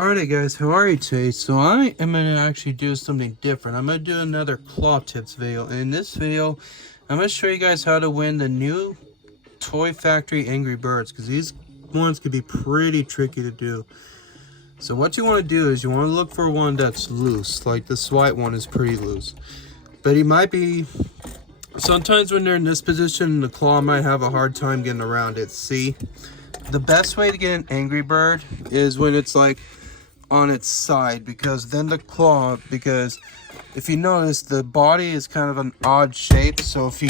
Alright guys, how are you today? So I am going to actually do something different. I'm going to do another claw tips video. And in this video, I'm going to show you guys how to win the new Toy Factory Angry Birds. Because these ones could be pretty tricky to do. So what you want to do is you want to look for one that's loose. Like this white one is pretty loose. But he might be... Sometimes when they're in this position, the claw might have a hard time getting around it. See? The best way to get an Angry Bird is when it's like on its side, because then the claw, because if you notice the body is kind of an odd shape, so if you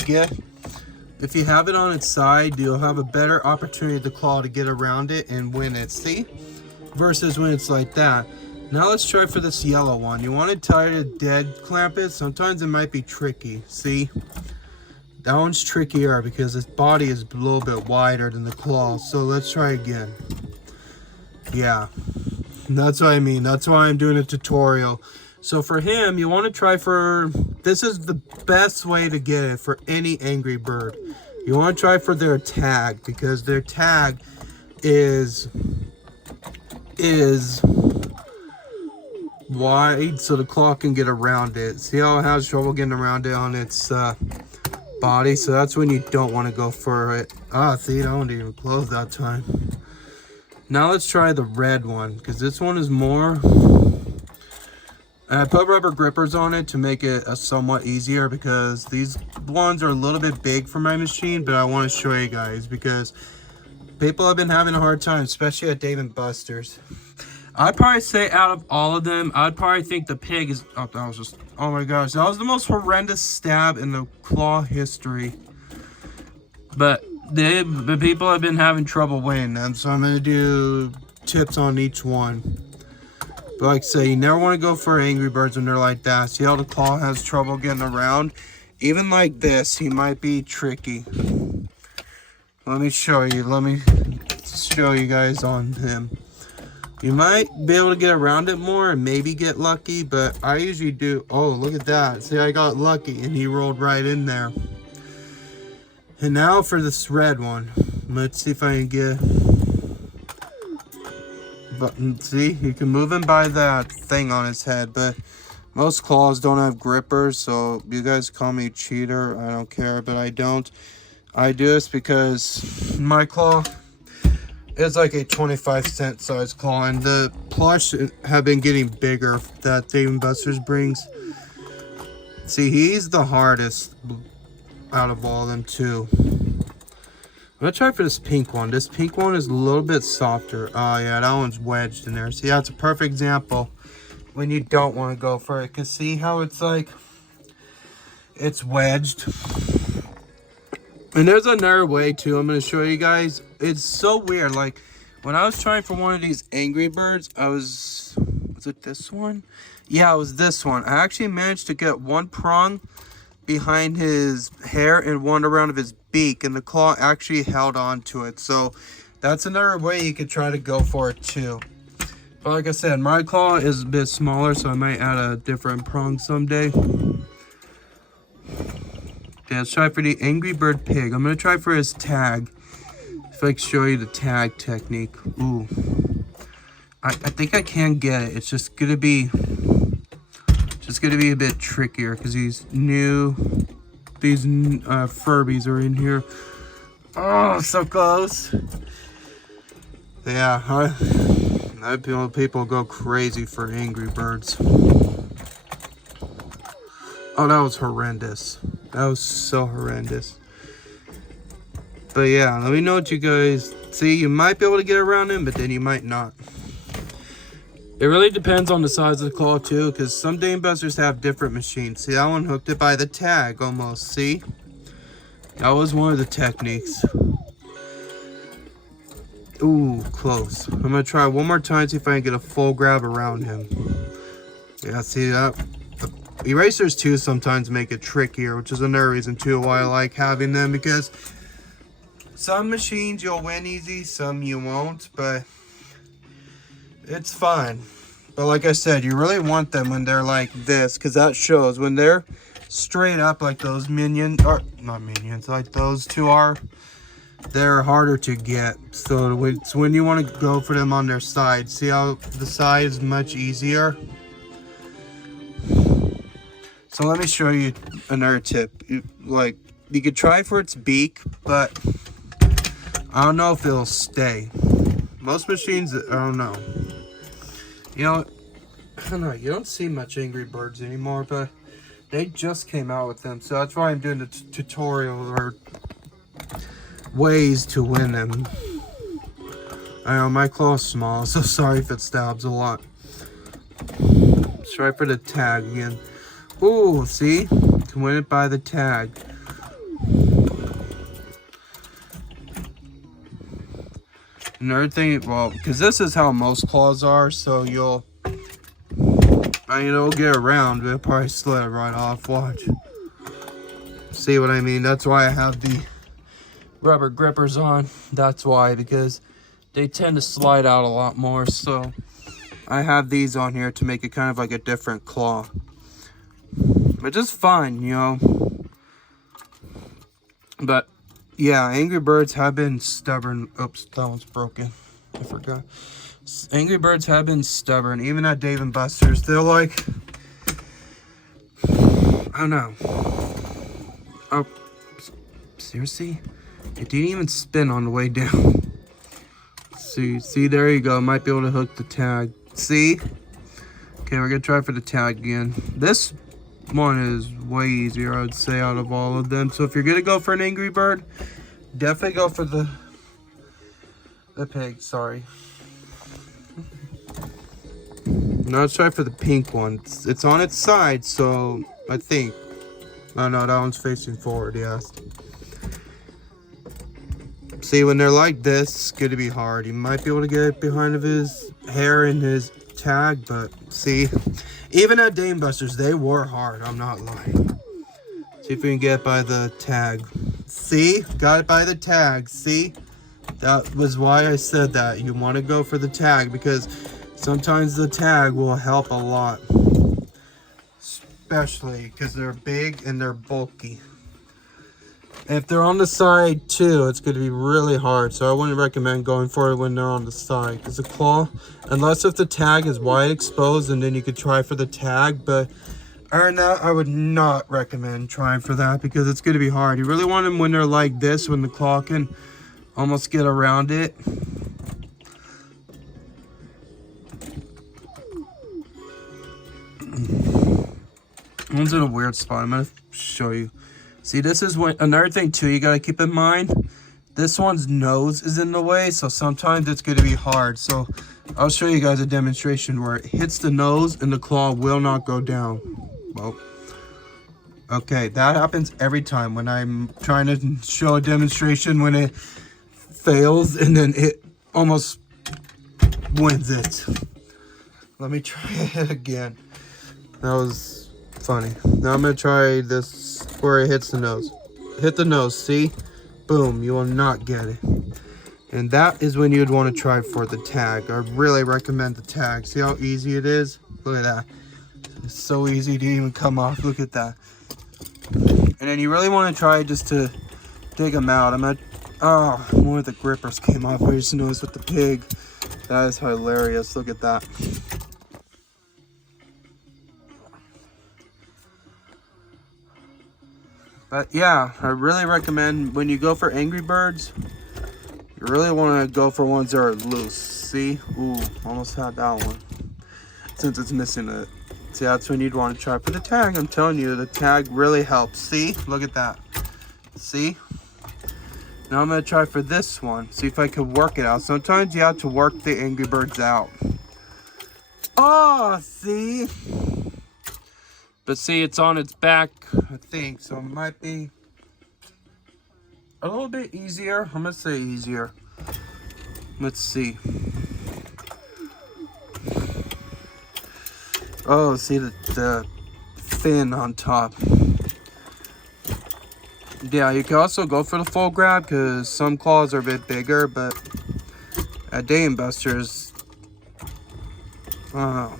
have it on its side, you'll have a better opportunity of the claw to get around it and win it. See, versus when it's like that. Now let's try for this yellow one. You want to tie it to dead clamp it. Sometimes it might be tricky. See, that one's trickier because its body is a little bit wider than the claw. So let's try again. Yeah, that's what I mean. That's why I'm doing a tutorial. So for him, you want to try for, this is the best way to get it for any Angry Bird. You want to try for their tag, because their tag is wide so the claw can get around it. See how it has trouble getting around it on its body? So that's when you don't want to go for it. Ah, see, I don't even close that time. Now let's try the red one, because this one is more... And I put rubber grippers on it to make it somewhat easier, because these ones are a little bit big for my machine, but I want to show you guys because people have been having a hard time, especially at Dave & Buster's. I'd probably say out of all of them, I'd probably think the pig is... Oh, that was just... Oh my gosh, that was the most horrendous stab in the claw history. But the people have been having trouble winning them, so I'm going to do tips on each one. But like I say, you never want to go for Angry Birds when they're like that. See how the claw has trouble getting around? Even like this, he might be tricky. Let me show you. Let me show you guys on him. You might be able to get around it more and maybe get lucky, but I usually do. Oh, look at that. See, I got lucky and he rolled right in there. And now for this red one. Let's see if I can get... Button. See, you can move him by that thing on his head, but most claws don't have grippers, so you guys call me cheater. I don't care, but I don't. I do this because my claw is like a 25-cent size claw, and the plush have been getting bigger that Dave & Buster's brings. See, he's the hardest out of all of them too. I'm gonna try for this pink one. This pink one is a little bit softer. Oh yeah, that one's wedged in there. See, that's a perfect example when you don't want to go for it. Cause see how it's like, it's wedged. And there's another way too. I'm gonna show you guys. It's so weird. Like when I was trying for one of these Angry Birds, was it this one? Yeah, it was this one. I actually managed to get one prong behind his hair and one around of his beak, and the claw actually held on to it. So that's another way you could try to go for it too. But like I said, my claw is a bit smaller, so I might add a different prong someday. Okay, let's try for the Angry Bird pig. I'm gonna try for his tag. If I can show you the tag technique. Ooh, I think I can get it. It's just gonna be a bit trickier because these Furbies are in here. Oh, so close. Yeah, I feel people go crazy for Angry Birds. Oh, that was horrendous. That was so horrendous. But yeah, let me know what you guys see. You might be able to get around him, but then you might not. It really depends on the size of the claw too, because some Dave & Buster's have different machines. See, that one hooked it by the tag almost. See, that was one of the techniques. Ooh, close. I'm gonna try one more time, see if I can get a full grab around him. Yeah, see that? The erasers too sometimes make it trickier, which is another reason too why I like having them, because some machines you'll win easy, some you won't, but it's fine. But like I said, you really want them when they're like this, because that shows. When they're straight up like those minions, or not minions, like those two are, they're harder to get. So it's when you want to go for them on their side. See how the side is much easier? So let me show you another tip. You could try for its beak, but I don't know if it'll stay. Most machines, I don't know. You know, I don't know, you don't see much Angry Birds anymore, but they just came out with them. So that's why I'm doing the tutorial or ways to win them. I know my claw's small, so sorry if it stabs a lot. Let's try for the tag again. Ooh, see? You can win it by the tag. Another thing, well, because this is how most claws are, so you'll, it'll get around, but it'll probably slide right off. Watch. See what I mean? That's why I have the rubber grippers on. That's why, because they tend to slide out a lot more, so I have these on here to make it kind of like a different claw. But just fun, you know. But yeah, Angry Birds have been stubborn. Oops, that one's broken. I forgot. Angry Birds have been stubborn. Even at Dave & Buster's, they're like, I don't know. Oh, seriously? It didn't even spin on the way down. See, there you go. Might be able to hook the tag. See? Okay, we're gonna try for the tag again. This one is way easier, I would say, out of all of them. So if you're gonna go for an Angry Bird, definitely go for the pig. Sorry. Now let's try for the pink one. It's on its side, so I think. Oh no, that one's facing forward. Yes. See, when they're like this, it's gonna be hard. You might be able to get it behind of his hair and his tag, but see, even at Dave & Buster's, they were hard. I'm not lying. See if we can get it by the tag. See, got it by the tag. See, that was why I said that. You want to go for the tag because sometimes the tag will help a lot, especially because they're big and they're bulky. If they're on the side too, it's going to be really hard. So I wouldn't recommend going for it when they're on the side. Because the claw, unless if the tag is wide exposed, and then you could try for the tag. But other than that, I would not recommend trying for that because it's going to be hard. You really want them when they're like this, when the claw can almost get around it. One's in a weird spot. I'm going to show you. See, this is what another thing too you got to keep in mind. This one's nose is in the way, so sometimes it's going to be hard. So I'll show you guys a demonstration where it hits the nose and the claw will not go down. Well, okay, that happens every time when I'm trying to show a demonstration when it fails and then it almost wins it. Let me try it again. That was funny. Now I'm going to try this where it hits the nose. Hit the nose, see? Boom, you will not get it. And that is when you'd want to try for the tag. I really recommend the tag. See how easy it is? Look at that. It's so easy to even come off. Look at that. And then you really want to try just to dig them out. I'm at, oh, one of the grippers came off. I just noticed with the pig. That is hilarious. Look at that. But yeah, I really recommend when you go for Angry Birds, you really want to go for ones that are loose. See? Ooh, almost had that one. Since it's missing it. See, that's when you'd want to try for the tag. I'm telling you, the tag really helps. See? Look at that. See? Now I'm going to try for this one. See if I can work it out. Sometimes you have to work the Angry Birds out. Oh, see? But see, it's on its back, I think, so it might be a little bit easier. I'm going to say easier. Let's see. Oh, see the fin on top. Yeah, you can also go for the full grab because some claws are a bit bigger, but at Dave & Buster's, I don't know.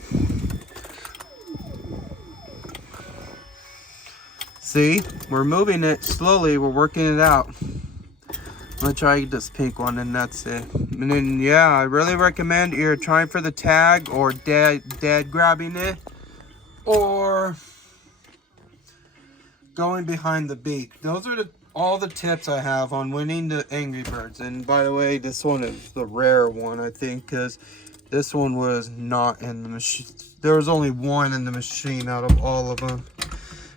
See, we're moving it slowly. We're working it out. gonna try this pink one, and that's it. And then yeah, I really recommend either trying for the tag or dead grabbing it, or going behind the beak. Those are all the tips I have on winning the Angry Birds. And by the way, this one is the rare one, I think, because this one was not in the machine. There was only one in the machine out of all of them.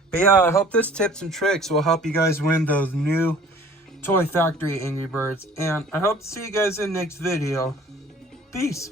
But yeah, I hope this tips and tricks will help you guys win those new Toy Factory Angry Birds. And I hope to see you guys in the next video. Peace.